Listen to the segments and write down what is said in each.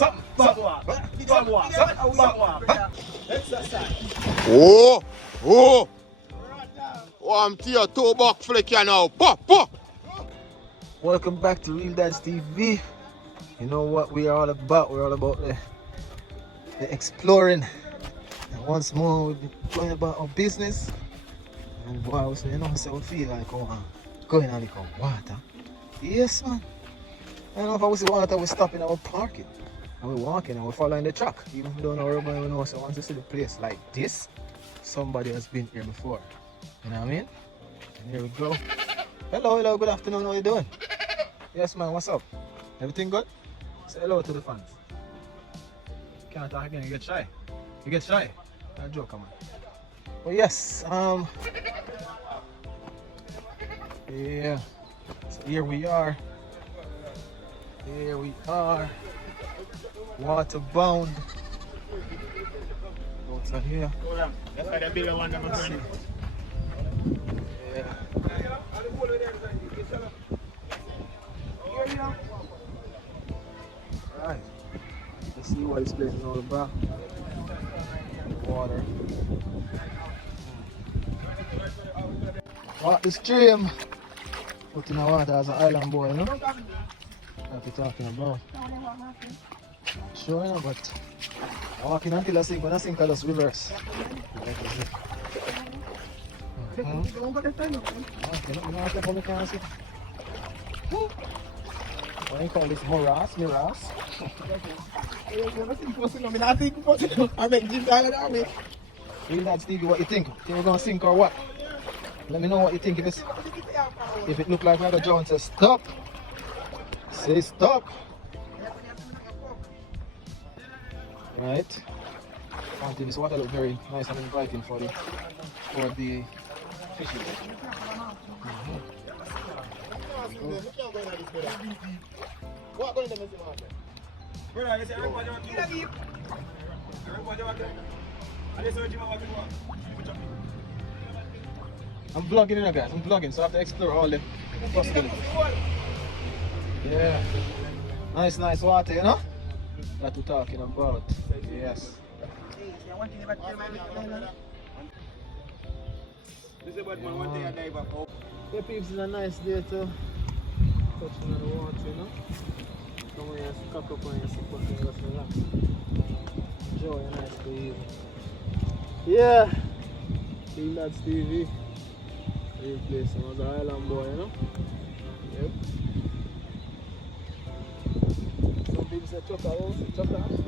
Oh, oh. Oh, I'm to your toe back flick you now. Pop, pop. Welcome back to Real Dads TV. You know what we are all about? We're all about the exploring. And once more, we'll be going about our business. And wow, so you know, so we feel like going on the water. Yes, man. I don't know if I was the water, we're stopping our parking. And we're walking and we're following the track. Even if we don't know where we're going, we know. So once you see the place like this, somebody has been here before. You know what I mean? And here we go. Hello, good afternoon, how you doing? Yes, man, what's up? Everything good? Say hello to the fans. Can't talk again, you get shy. You get shy? Not a joke, man. Well, yes, yeah. So here we are. Here we are. Waterbound. What's on here? That's why the bigger one I'm going. Yeah. Alright. Let's see what this place is all about. Water. What the stream? Put in the water as an island boy, you know? What you talking about? Sure, you know, but I'm walking until I sink, when I sink I just reverse. What do you call this? Morass? Morass? Real Dad Stevie, what you think? Think we're gonna sink or what? Let me know what you think. If it look like Brother John says stop, say stop. Right? This water looks very nice and inviting for the fishing. What going to miss him out? Brother, you say everybody want to leave. Everybody want to leave. And they say you want to walk. I'm vlogging, you know, guys. I'm vlogging, so I have to explore all the possibilities. Yeah. Nice water, you know? That we're talking about. Yes. Yeah, peeps, is a nice day too. Touching on the water, you know? Come on, just cock up and sit back and just relax. Enjoy a nice day. Yeah. Real Dads TV. Real place. I was an island boy, you know? Yep. Some people say chocolate house, chocolate house.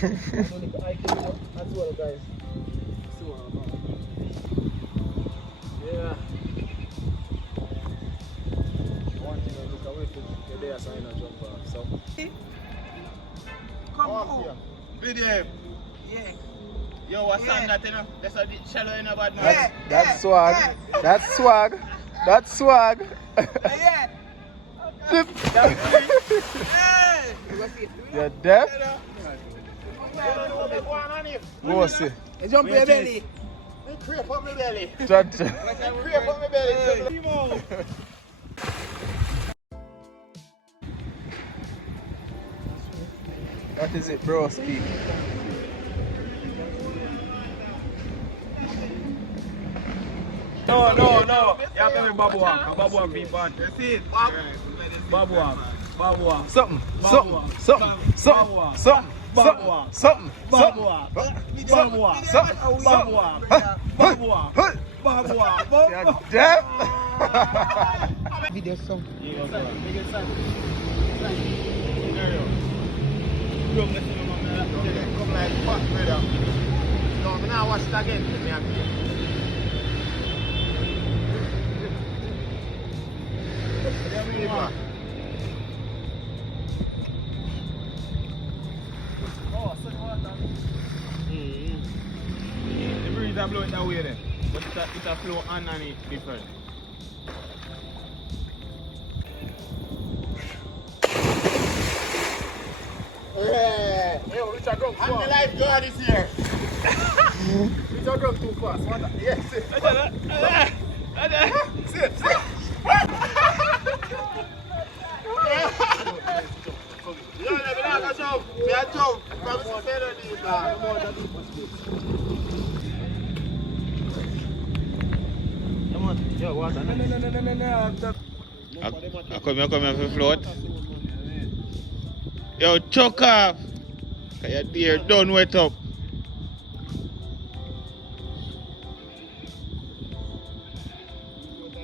That's what, guys. See what I'm about. Yeah. One thing I look away from the day I sign a jump off. So. Come on. Video. Yeah. Yo, what's that, you know? That's a shallow in about man. That's swag. That's swag. That's swag. Yeah. You're deaf? What's it? It's on my belly. It creep on my belly. Judge. Like I creep on my belly. That is it, broski. No. You have to be babu walk. Babu walk be bad. You see it? Babu walk. Babu walk. Something. Babu walk. Babu walk. Babu walk. Babu walk. You're deaf? Video song. Come like fuck, brother. No, I'm not watch it again. Oh, so water. The breeze are blowing that way then. But it's a flow underneath different. Yeah. Yo, Richard Grunk. I'm the lifeguard is here. Richard Grunk too fast. What? Yes. Sit. Come on, yo, water. No. I come here for float. Yo, chuck off. Your deer done wet up.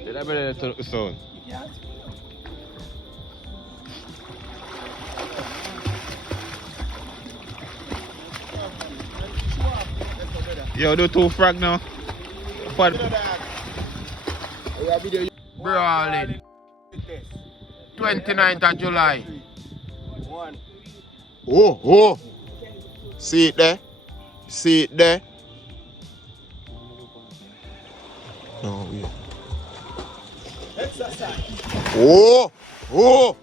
Did I better turn up the sound? Yo, do 2 frag now. But brawling. 29th of July. Oh, oh. See it there? See it there? No, yeah. Oh, oh.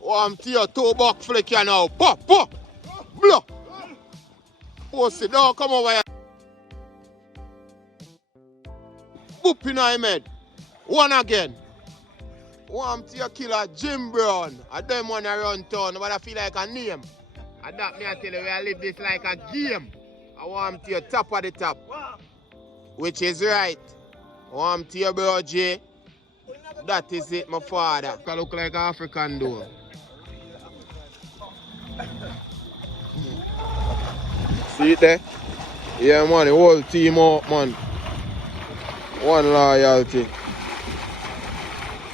Oh, I'm to your 2 buck flick here now. Pop, pop. Block. Oh, sit down. Come over here. Boop in my head. One again. I'm to your killer Jim Brown. I don't want to run town, but I feel like a name. And that me I tell you, I live this like a game. I want to your top of the top. Which is right. I want to your bro J. That is it, my father. I look like an African though. See it there? Yeah, man, the whole team up, man. One loyalty.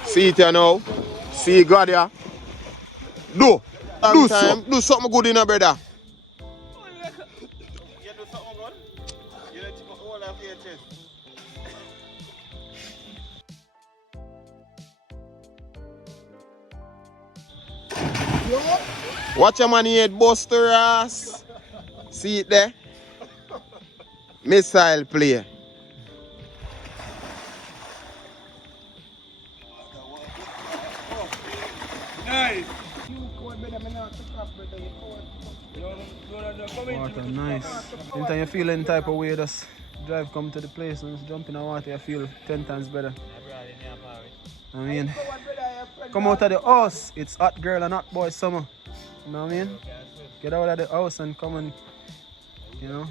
See it here now. See God here. Do something. Do something good in a brother. You do something good? You don't take all of your chest. Watch your man head buster ass. See it there? Missile play. Nice. Water, nice. Anytime you feel any type of way, just drive, come to the place and just jump in the water, you feel 10 times better. I mean, come out of the house, it's hot girl and hot boy summer. You know what I mean? Get out of the house and come and, you know,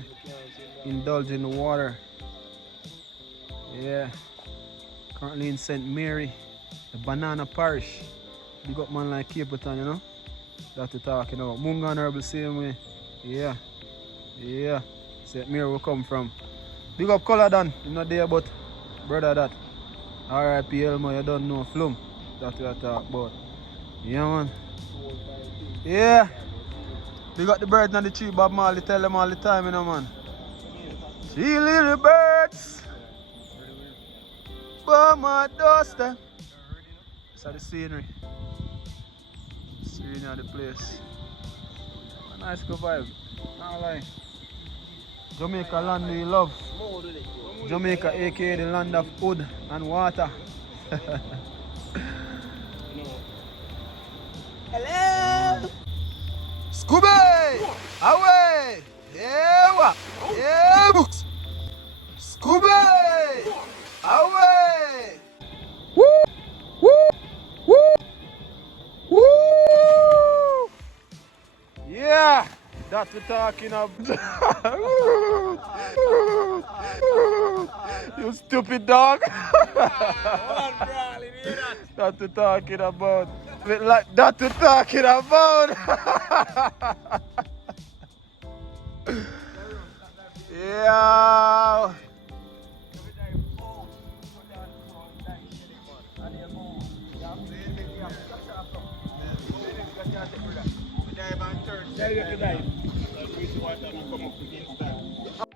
indulge in the water. Yeah. Currently in St. Mary, the Banana Parish. Big up man like Capleton, you know? That we talking about. Mungan Herbal same way. Yeah. Yeah. St. Mary will come from. Big up Color Dan. You're not there, but brother that. R.I.P. Elmo, you don't know Flum. That we are talking about. Yeah, man. Yeah. Big up the birds and the tree, Bob Marley tell them all the time, you know, man. See little birds by my doorstep. That's the scenery. Scenery of the place. A nice good vibe. Not lie. Jamaica land we love. Jamaica aka the land of wood and water. Hello! Scooby! Away! Yeah! Yeah! Books! Scooby! Away! Woo! Woo! Woo! Woo! Yeah! That we're talking about. You stupid dog! That we're talking about. Like that we're talking about. Yeah.